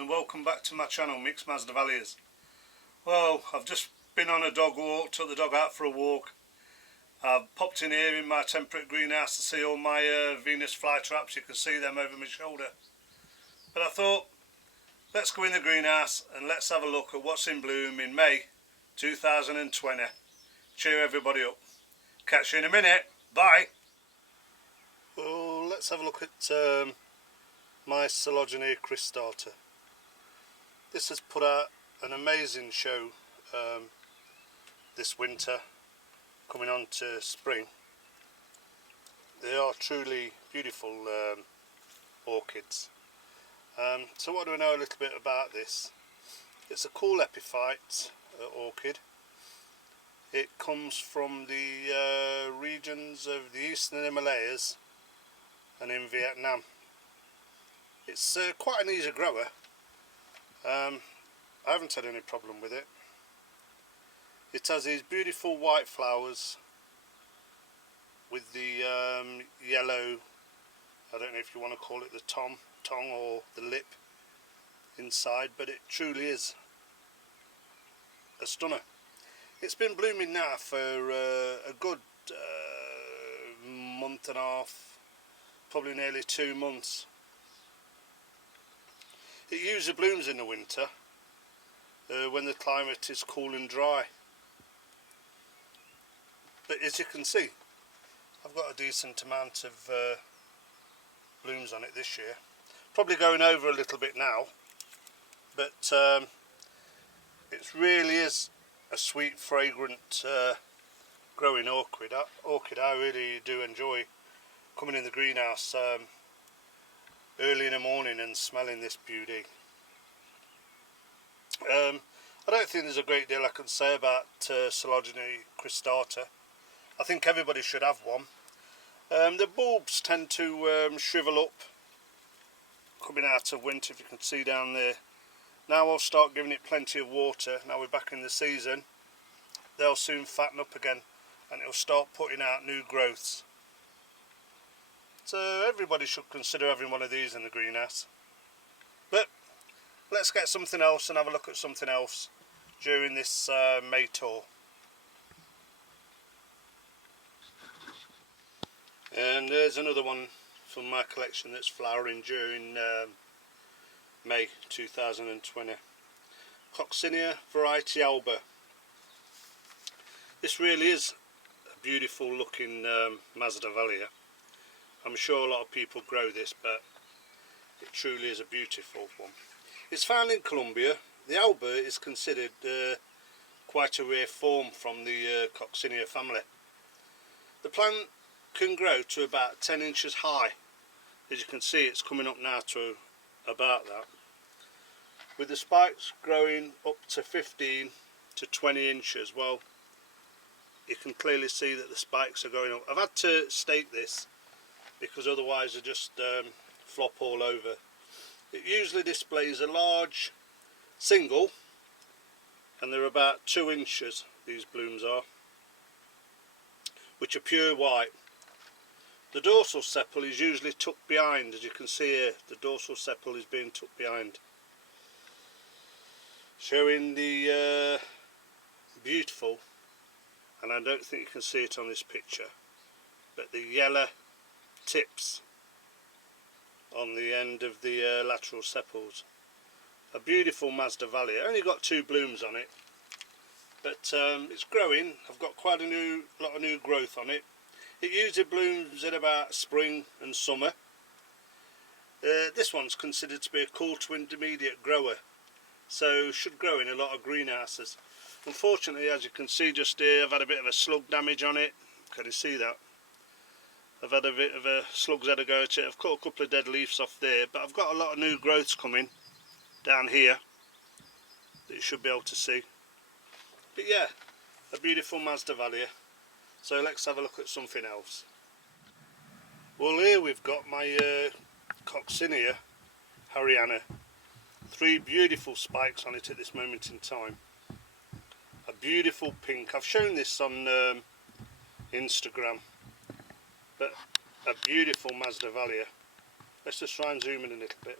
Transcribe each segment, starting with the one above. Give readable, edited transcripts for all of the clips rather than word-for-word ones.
and welcome back to my channel, Mick's Mazda Valley. Well, I've just been on a dog walk, took the dog out for a walk. I've popped in here in my temperate greenhouse to see all my Venus flytraps. You can see them over my shoulder. But I thought, let's go in the greenhouse and let's have a look at what's in bloom in May 2020. Cheer everybody up. Catch you in a minute. Bye. Well, let's have a look at my Sailaja crostata. This has put out an amazing show this winter, coming on to spring. They are truly beautiful orchids. So what do we know a little bit about this? It's a cool epiphyte orchid. It comes from the regions of the eastern Himalayas and in Vietnam. It's quite an easy grower. I haven't had any problem with it. It has these beautiful white flowers with the yellow, I don't know if you want to call it the tongue or the lip inside, but it truly is a stunner. It's been blooming now for a good month and a half, probably nearly 2 months. It usually blooms in the winter when the climate is cool and dry. But as you can see, I've got a decent amount of blooms on it this year. Probably going over a little bit now, but it really is a sweet, fragrant growing orchid. I really do enjoy coming in the greenhouse early in the morning and smelling this beauty. I don't think there's a great deal I can say about Sailaja crostata. I think everybody should have one. The bulbs tend to shrivel up coming out of winter, if you can see down there. Now I'll start giving it plenty of water. Now we're back in the season, they'll soon fatten up again and it'll start putting out new growths. So everybody should consider having one of these in the greenhouse. But let's get something else and have a look at something else during this May tour. And there's another one from my collection that's flowering during May 2020. Coccinea Alba. This really is a beautiful looking Masdevallia. I'm sure a lot of people grow this, but it truly is a beautiful one. It's found in Colombia. The Alba is considered quite a rare form from the Coccinea family. The plant can grow to about 10 inches high. As you can see, it's coming up now to about that, with the spikes growing up to 15 to 20 inches. Well, you can clearly see that the spikes are going up. I've had to stake this because otherwise they just flop all over. It usually displays a large single, and they're about 2 inches, these blooms are, which are pure white. The dorsal sepal is usually tucked behind. As you can see here, the dorsal sepal is being tucked behind, showing the beautiful, and I don't think you can see it on this picture, but the yellow tips on the end of the lateral sepals. A beautiful Masdevallia. Only got 2 blooms on it, but it's growing. I've got quite a lot of new growth on it. It usually blooms in about spring and summer. This one's considered to be a cool to intermediate grower, so should grow in a lot of greenhouses. Unfortunately, as you can see just here, I've had a bit of a slug damage on it. Can you see that? I've had a bit of a slug's had a go at it. I've cut a couple of dead leaves off there, but I've got a lot of new growths coming down here that you should be able to see. But yeah, a beautiful Masdevallia. So let's have a look at something else. Well, here we've got my Coccinea Haryana. 3 beautiful spikes on it at this moment in time. A beautiful pink. I've shown this on Instagram. But a beautiful Masdevallia. Let's just try and zoom in a little bit.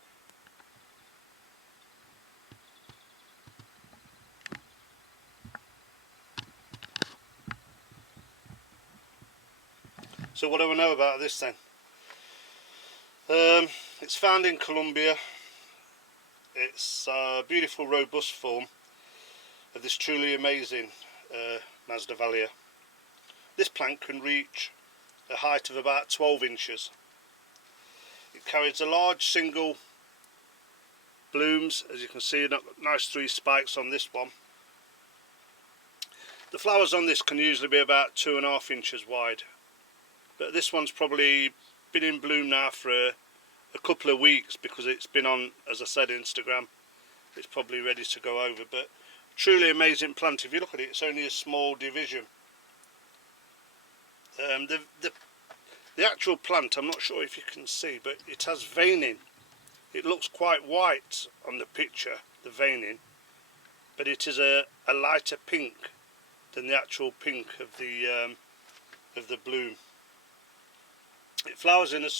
So what do I know about this then? It's found in Colombia. It's a beautiful robust form of this truly amazing Masdevallia. This plant can reach a height of about 12 inches. It carries a large single blooms, as you can see, nice 3 spikes on this one. The flowers on this can usually be about 2.5 inches wide, but this one's probably been in bloom now for a couple of weeks because it's been on, as I said, Instagram. It's probably ready to go over, but truly amazing plant. If you look at it, it's only a small division. The actual plant, I'm not sure if you can see, but it has veining. It looks quite white on the picture, the veining, but it is a lighter pink than the actual pink of the bloom. It flowers in the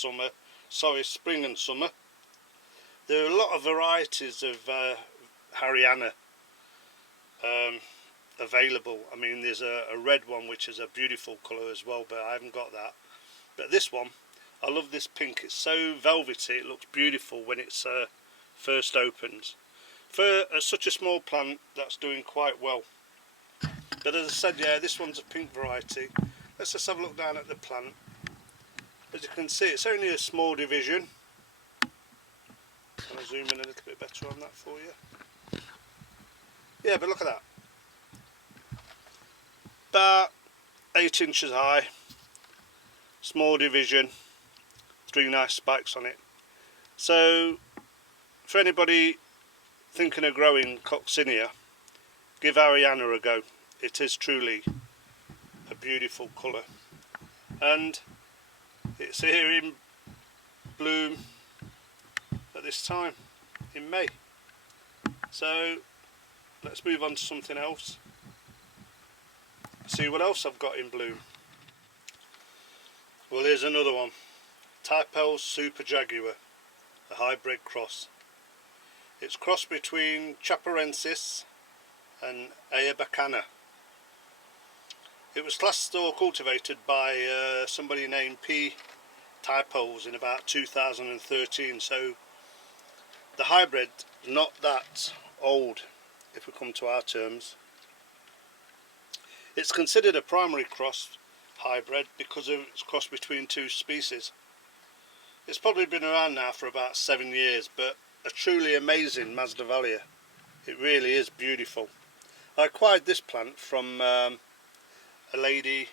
spring and summer. There are a lot of varieties of Haryana available. I mean, there's a red one which is a beautiful colour as well, but I haven't got that. But this one, I love this pink. It's so velvety, it looks beautiful when it's first opens. For such a small plant, that's doing quite well. But as I said, yeah, this one's a pink variety. Let's just have a look down at the plant. As you can see, it's only a small division. Can I zoom in a little bit better on that for you? Yeah, but look at that. About 8 inches high. Small division. 3 nice spikes on it. So, for anybody thinking of growing Coccinea, give Haryana a go. It is truly a beautiful colour. And it's here in bloom at this time, in May. So let's move on to something else. See what else I've got in bloom. Well, here's another one. Masdevallia Super Jaguar, a hybrid cross. It's crossed between Chaparensis and Ayabacana. It was classed or cultivated by somebody named P. Typos in about 2013, so the hybrid is not that old if we come to our terms. It's considered a primary cross hybrid because of its cross between 2 species. It's probably been around now for about 7 years, but a truly amazing Masdevallia. It really is beautiful. I acquired this plant from a lady,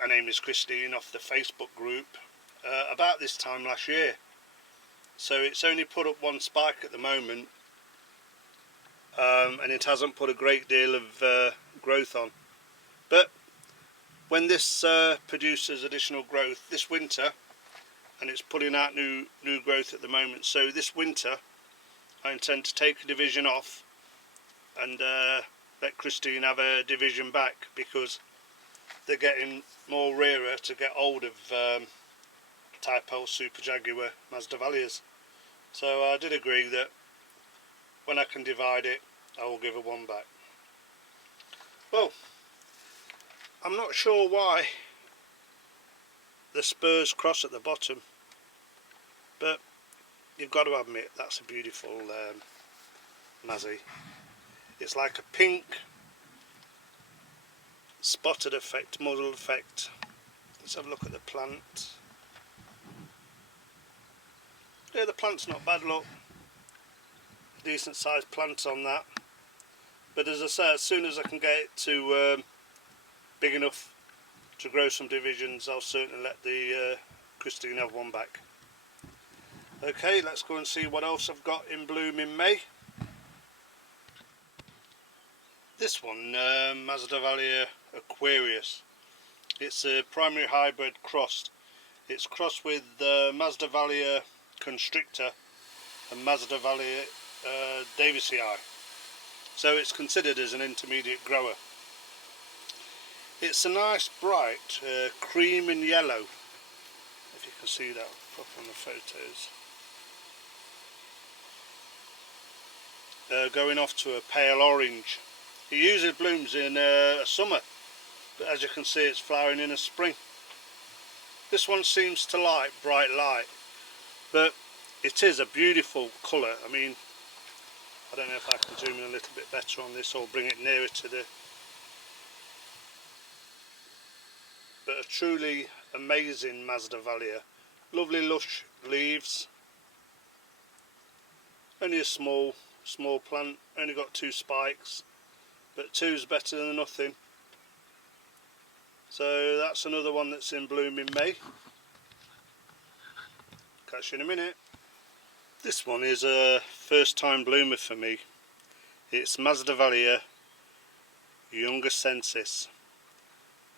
her name is Christine, off the Facebook group about this time last year. So it's only put up 1 spike at the moment, and it hasn't put a great deal of growth on. But when this produces additional growth this winter, and it's putting out new growth at the moment, so this winter I intend to take a division off and let Christine have a division back, because they're getting more rarer to get hold of Masdevallia Super Jaguar Masdevallias. So I did agree that when I can divide it, I will give her one back. Well, I'm not sure why the spurs cross at the bottom, but you've got to admit that's a beautiful Mazzy. It's like a pink spotted effect, muzzle effect. Let's have a look at the plant. Yeah, the plant's not bad, look. Decent sized plant on that. But as I say, as soon as I can get it to big enough to grow some divisions, I'll certainly let the Christine have one back. Okay, let's go and see what else I've got in bloom in May. This one, Masdevallia Aquarius. It's a primary hybrid crossed. It's crossed with Masdevallia Constrictor and Masdevallia Davisii. So it's considered as an intermediate grower. It's a nice bright cream and yellow, if you can see that up on the photos. Going off to a pale orange. It usually blooms in summer, but as you can see, it's flowering in the spring. This one seems to like bright light, but it is a beautiful colour. I mean, I don't know if I can zoom in a little bit better on this or bring it nearer to the... But a truly amazing Masdevallia. Lovely lush leaves. Only a small plant, only got 2 spikes, but 2's better than nothing. So that's another one that's in bloom in May. Catch you in a minute. This one is a first time bloomer for me. It's Masdevallia Jungasensis.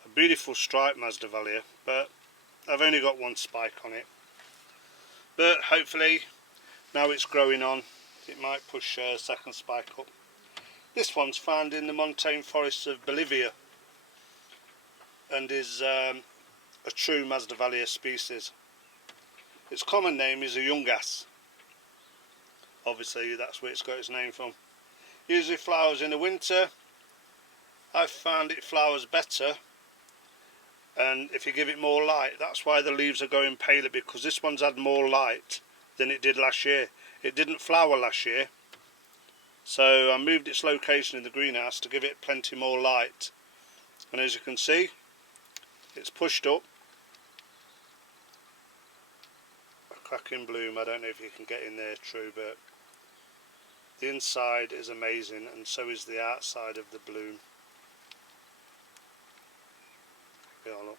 A beautiful striped Masdevallia, but I've only got 1 spike on it. But hopefully, now it's growing on, it might push a second spike up. This one's found in the montane forests of Bolivia and is a true Masdevallia species. Its common name is a Jungas. Obviously that's where it's got its name from. Usually flowers in the winter. I've found it flowers better, and if you give it more light, that's why the leaves are going paler, because this one's had more light than it did last year. It didn't flower last year, so I moved its location in the greenhouse to give it plenty more light, and as you can see, it's pushed up. A cracking bloom. I don't know if you can get in there true, but the inside is amazing, and so is the outside of the bloom. Yeah, look.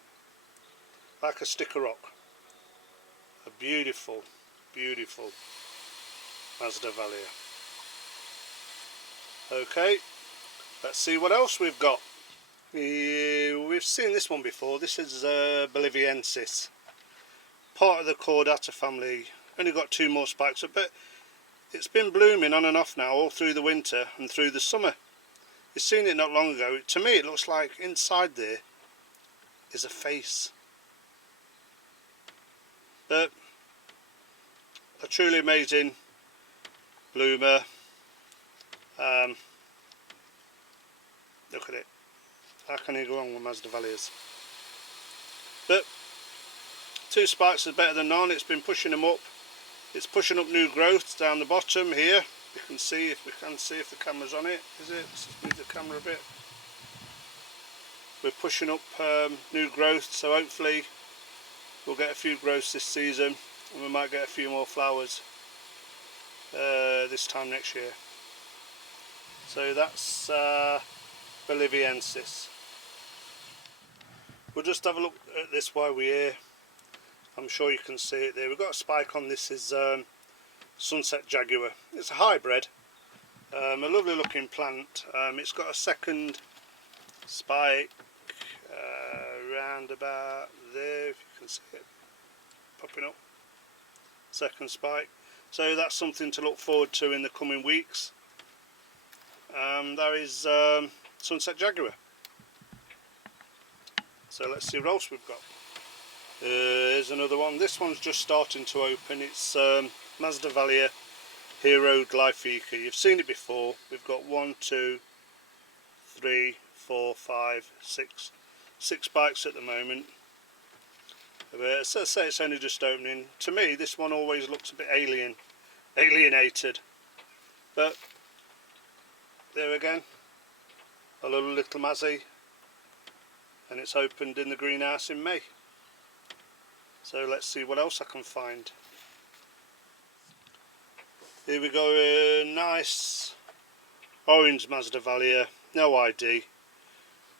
Like a stick of rock. A beautiful, beautiful Masdevallia. Okay, let's see what else we've got. We've seen this one before. This is Boliviensis, part of the Crostata family. Only got 2 more spikes up, but it's been blooming on and off now all through the winter and through the summer. You've seen it not long ago. To me it looks like inside there is a face. But a truly amazing bloomer. Look at it. How can you go wrong with Masdevallias? But 2 spikes is better than none. It's been pushing them up. It's pushing up new growth down the bottom here. You can see, if we can see if the camera's on it. Is it? Let's just move the camera a bit. We're pushing up new growth, so hopefully we'll get a few growths this season, and we might get a few more flowers this time next year. So that's Boliviensis. We'll just have a look at this while we're here. I'm sure you can see it there. We've got a spike on this. Is Sunset Jaguar. It's a hybrid. A lovely looking plant. It's got a second spike round about there, if you can see it popping up. Second spike. So that's something to look forward to in the coming weeks. That is Sunset Jaguar. So let's see what else we've got. Here's another one. This one's just starting to open. It's Masdevallia Hero Glyphica. You've seen it before. We've got 1, 2, 3, 4, 5, 6 spikes at the moment. But as I say, it's only just opening. To me, this one always looks a bit alienated. But there again, a little Mazzy, and it's opened in the greenhouse in May. So let's see what else I can find. Here we go, a nice orange Masdevallia, no ID.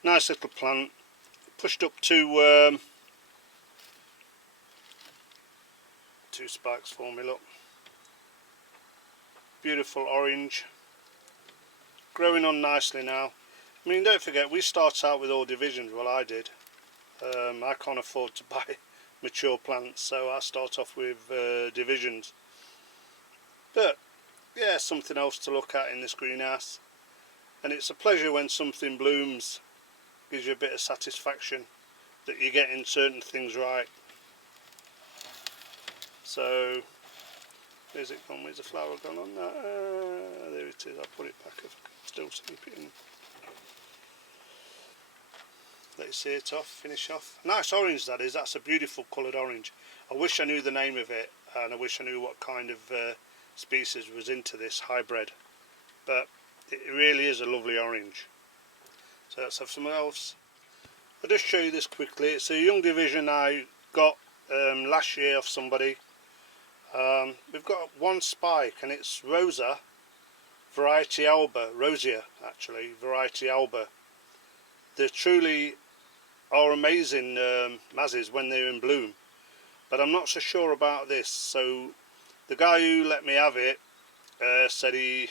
Nice little plant, pushed up to 2 spikes for me, look. Beautiful orange, growing on nicely now. I mean, don't forget, we start out with all divisions, well I did. I can't afford to buy mature plants, so I start off with divisions. But yeah, something else to look at in this greenhouse, and it's a pleasure when something blooms. Gives you a bit of satisfaction that you're getting certain things right. So where's it gone? Where's the flower gone on that? There it is. I'll put it back if I can still keep it in. let's see it off, finish off. Nice orange that is, that's a beautiful coloured orange. I wish I knew the name of it, and I wish I knew what kind of species was into this hybrid, but it really is a lovely orange. So let's have something else. I'll just show you this quickly. It's a young division I got last year off somebody. We've got one spike and it's Rosa variety Alba, Rosia actually, variety Alba. They truly are amazing mazzies when they're in bloom, but I'm not so sure about this. So the guy who let me have it said he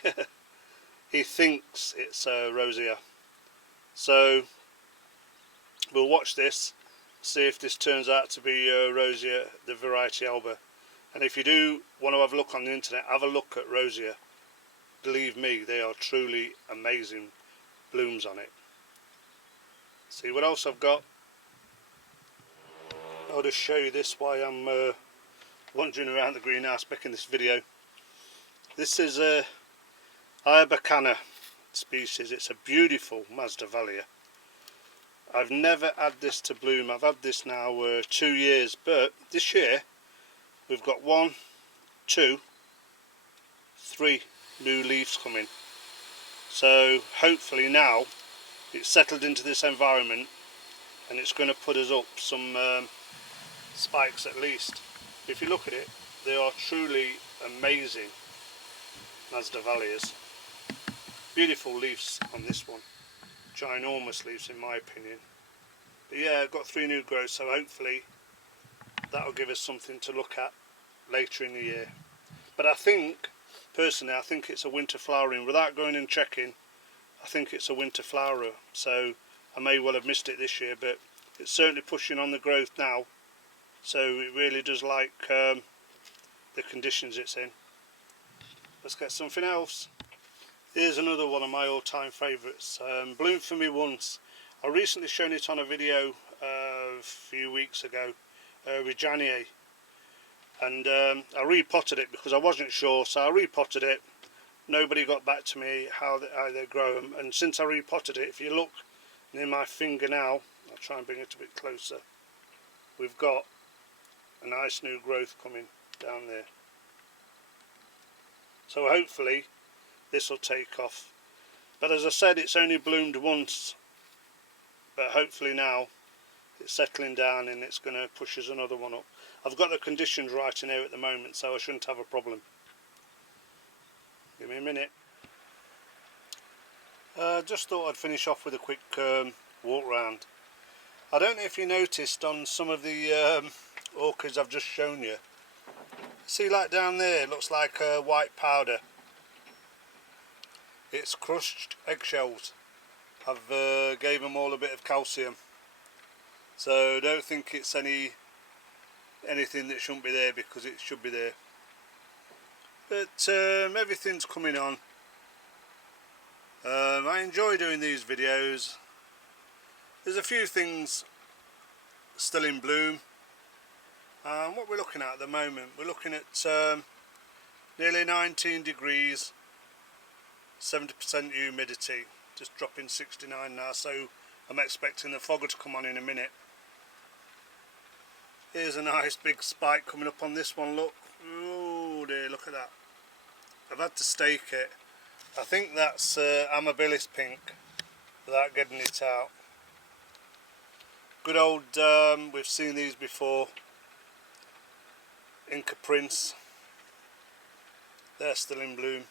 he thinks it's Rosia. So we'll watch this, see if this turns out to be Rosia, the variety Alba. And if you do want to have a look on the internet, have a look at Rosia. Believe me, they are truly amazing blooms on it. See what else I've got. I'll just show you this while I'm wandering around the greenhouse making this video. This is a Haryana species. It's a beautiful Masdevallia. I've never had this to bloom. I've had this now 2 years, but this year we've got 1, 2, 3 new leaves coming. So hopefully now it's settled into this environment and it's going to put us up some spikes at least. If you look at it, they are truly amazing Masdevallias. Beautiful leaves on this one, ginormous leaves in my opinion. But yeah, I've got 3 new growths, so hopefully that'll give us something to look at later in the year. But I think, personally, I think it's a winter flowering. Without going and checking, I think it's a winter flowerer. So I may well have missed it this year, but it's certainly pushing on the growth now. So it really does like the conditions it's in. Let's get something else. Here's another one of my all-time favourites. Bloomed for me once. I recently shown it on a video a few weeks ago, Regania, and I repotted it because I wasn't sure, so I repotted it. Nobody got back to me how they grow them, and since I repotted it, if you look near my finger now, I'll try and bring it a bit closer, we've got a nice new growth coming down there. So hopefully this will take off. But as I said, it's only bloomed once, but hopefully now it's settling down and it's going to push us another one up. I've got the conditions right in here at the moment, so I shouldn't have a problem. Give me a minute. Just thought I'd finish off with a quick walk round. I don't know if you noticed on some of the orchids I've just shown you. See, like down there, it looks like white powder. It's crushed eggshells. I've gave them all a bit of calcium, so don't think it's anything that shouldn't be there, because it should be there. But everything's coming on. I enjoy doing these videos. There's a few things still in bloom. What we're looking at the moment, we're looking at nearly 19 degrees, 70% humidity, just dropping 69 now, so I'm expecting the fogger to come on in a minute. Here's a nice big spike coming up on this one, look. Oh dear, look at that. I've had to stake it. I think that's Amabilis pink without getting it out. Good old, we've seen these before, Inca Prince. They're still in bloom.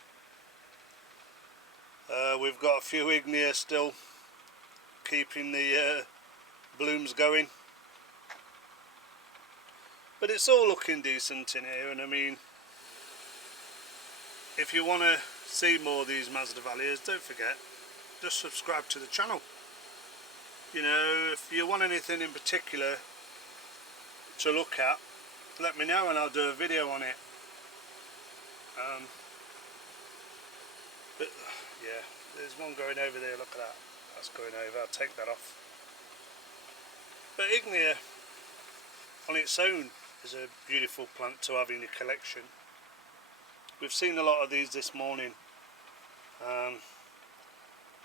We've got a few Ignea still keeping the blooms going. But it's all looking decent in here, and I mean, if you want to see more of these Masdevallias, don't forget, just subscribe to the channel. You know, if you want anything in particular to look at, let me know and I'll do a video on it. But yeah, there's one going over there, look at that. That's going over, I'll take that off. But Ignea on its own is a beautiful plant to have in your collection. We've seen a lot of these this morning.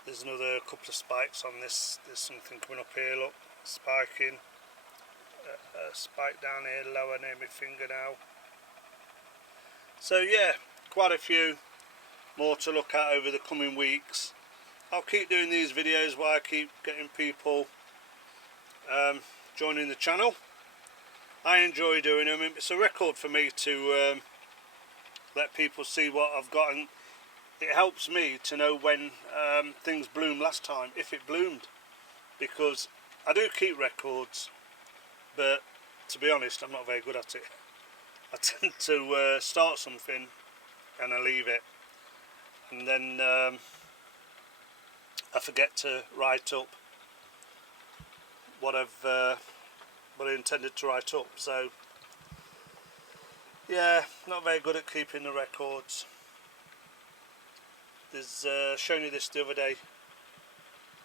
There's another couple of spikes on this. There's something coming up here, look, spiking. A spike down here lower near my finger now. So yeah, quite a few more to look at over the coming weeks. I'll keep doing these videos while I keep getting people joining the channel. I enjoy doing them. It's a record for me to let people see what I've got, and it helps me to know when things bloomed last time, if it bloomed, because I do keep records, but to be honest I'm not very good at it. I tend to start something and I leave it, and then I forget to write up what I intended to write up. So yeah, not very good at keeping the records. There's shown you this the other day.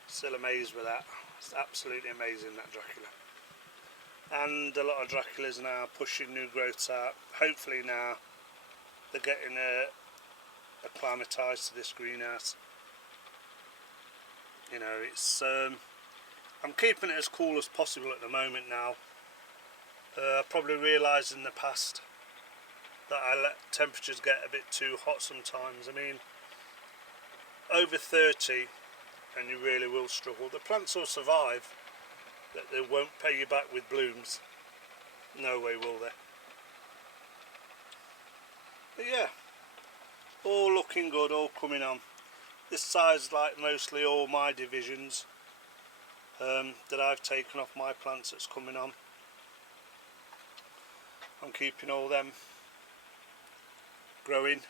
Still amazed with that. It's absolutely amazing, that Dracula. And a lot of Draculas now pushing new growths out. Hopefully now they're getting acclimatised to this greenhouse. You know, it's I'm keeping it as cool as possible at the moment now. I probably realised in the past that I let temperatures get a bit too hot sometimes. I mean, over 30 and you really will struggle. The plants will survive, but they won't pay you back with blooms. No way will they. But yeah, all looking good, all coming on. This side's like mostly all my divisions that I've taken off my plants that's coming on. I'm keeping all them growing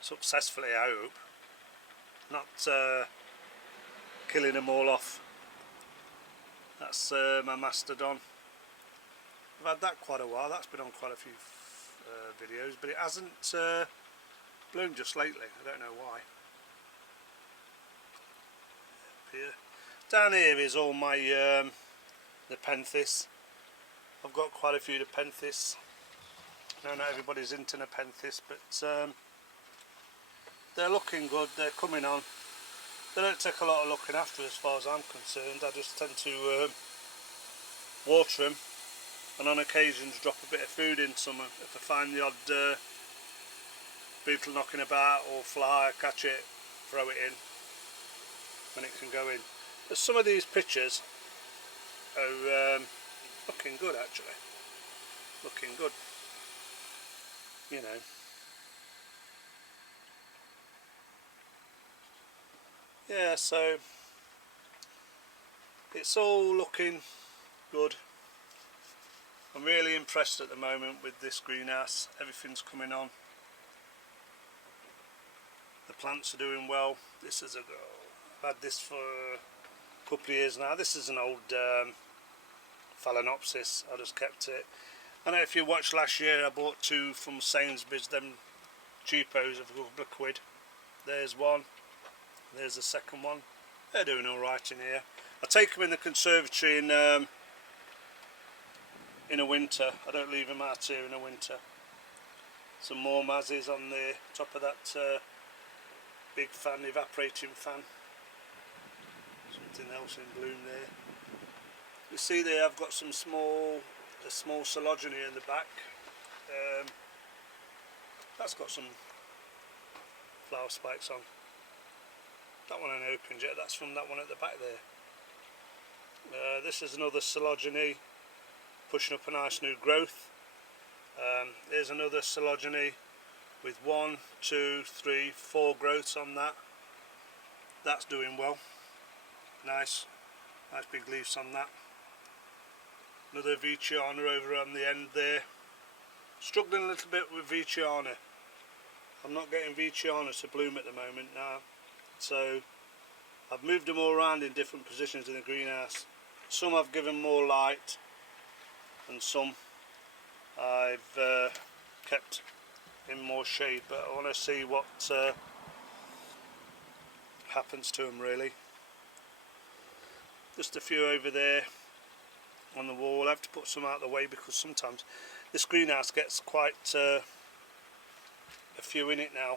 successfully, I hope. Not killing them all off. That's my mastodon. I've had that quite a while. That's been on quite a few videos, but it hasn't bloomed just lately. I don't know why. Up here. Down here is all my Nepenthes. I've got quite a few Nepenthes. I know not everybody's into Nepenthes, but they're looking good. They're coming on. They don't take a lot of looking after as far as I'm concerned. I just tend to water them, and on occasions drop a bit of food in summer. If I find the odd beetle knocking about or fly, I catch it, throw it in when it can go in. But some of these pictures are looking good actually. Looking good. You know. Yeah, so it's all looking good. I'm really impressed at the moment with this greenhouse. Everything's coming on. The plants are doing well. This is I've had this for a couple of years now. This is an old Phalaenopsis. I just kept it. I know if you watched last year, I bought two from Sainsbury's, them cheapos of a couple of quid. There's one. There's the second one. They're doing all right in here. I take them in the conservatory in a winter. I don't leave them out here in the winter. Some more mazzies on the top of that big fan, evaporating fan. Something else in bloom there. You see there, I've got a small Sailaja in the back. That's got some flower spikes on. That one ain't opened yet. That's from that one at the back there. This is another Sailaja pushing up a nice new growth. Here's another Sailaja with 1, 2, 3, 4 growths on that. That's doing well. Nice big leaves on that. Another Veitchiana over on the end there. Struggling a little bit with Veitchiana. I'm not getting Veitchiana to bloom at the moment now. So I've moved them all around in different positions in the greenhouse. Some I've given more light and some I've kept in more shade, but I want to see what happens to them really. Just a few over there on the wall. I have to put some out of the way because sometimes this greenhouse gets quite a few in it now.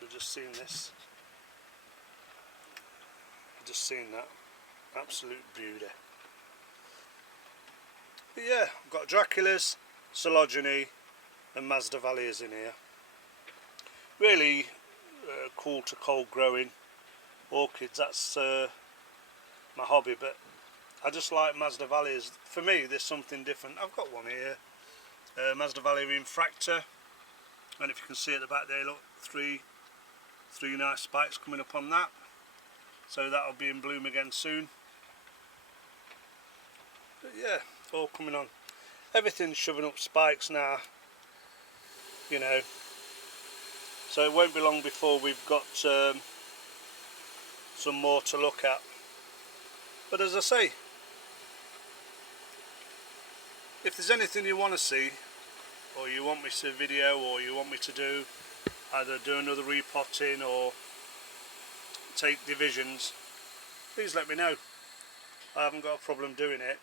We've just seen this. just seen that. Absolute beauty. But yeah, I've got Draculas, Sailaja and Masdevallias in here. Really cool to cold growing orchids. That's my hobby, but I just like Masdevallias. For me, there's something different. I've got one here, Masdevallia Infracta, and if you can see at the back there, look, three nice spikes coming up on that. So that'll be in bloom again soon. But yeah, it's all coming on. Everything's shoving up spikes now, you know. So it won't be long before we've got some more to look at. But as I say, if there's anything you want to see, or you want me to video, or you want me to do, either do another repotting or take divisions, please let me know. I haven't got a problem doing it,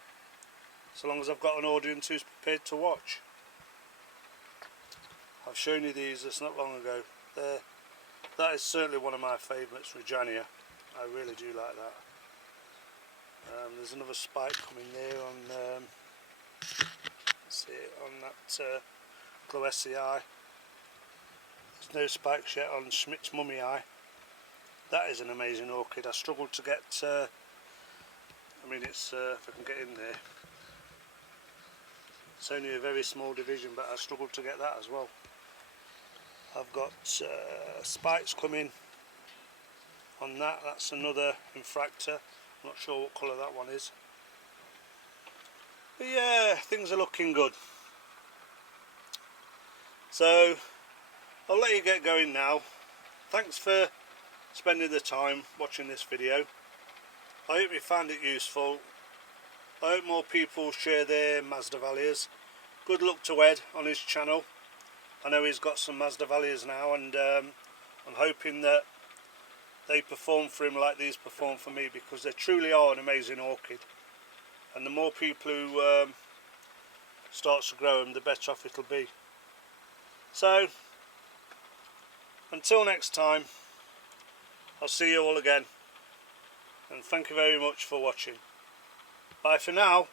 so long as I've got an audience who's prepared to watch. I've shown you these just not long ago. That is certainly one of my favourites, Haryana. I really do like that. There's another spike coming there on, let's see, on that Coccinea. There's no spikes yet on Schmidt's Mummy Eye. That is an amazing orchid. I struggled to get, I mean, it's if I can get in there. It's only a very small division, but I struggled to get that as well. I've got spikes coming on that. That's another Infracta. I'm not sure what colour that one is. But yeah, things are looking good. So I'll let you get going now. Thanks for spending the time watching this video. I hope you found it useful. I hope more people share their Masdevallias. Good luck to Ed on his channel. I know he's got some Masdevallias now, and I'm hoping that they perform for him like these perform for me, because they truly are an amazing orchid. And the more people who starts to grow them, the better off it'll be. So until next time, I'll see you all again, and thank you very much for watching. Bye for now.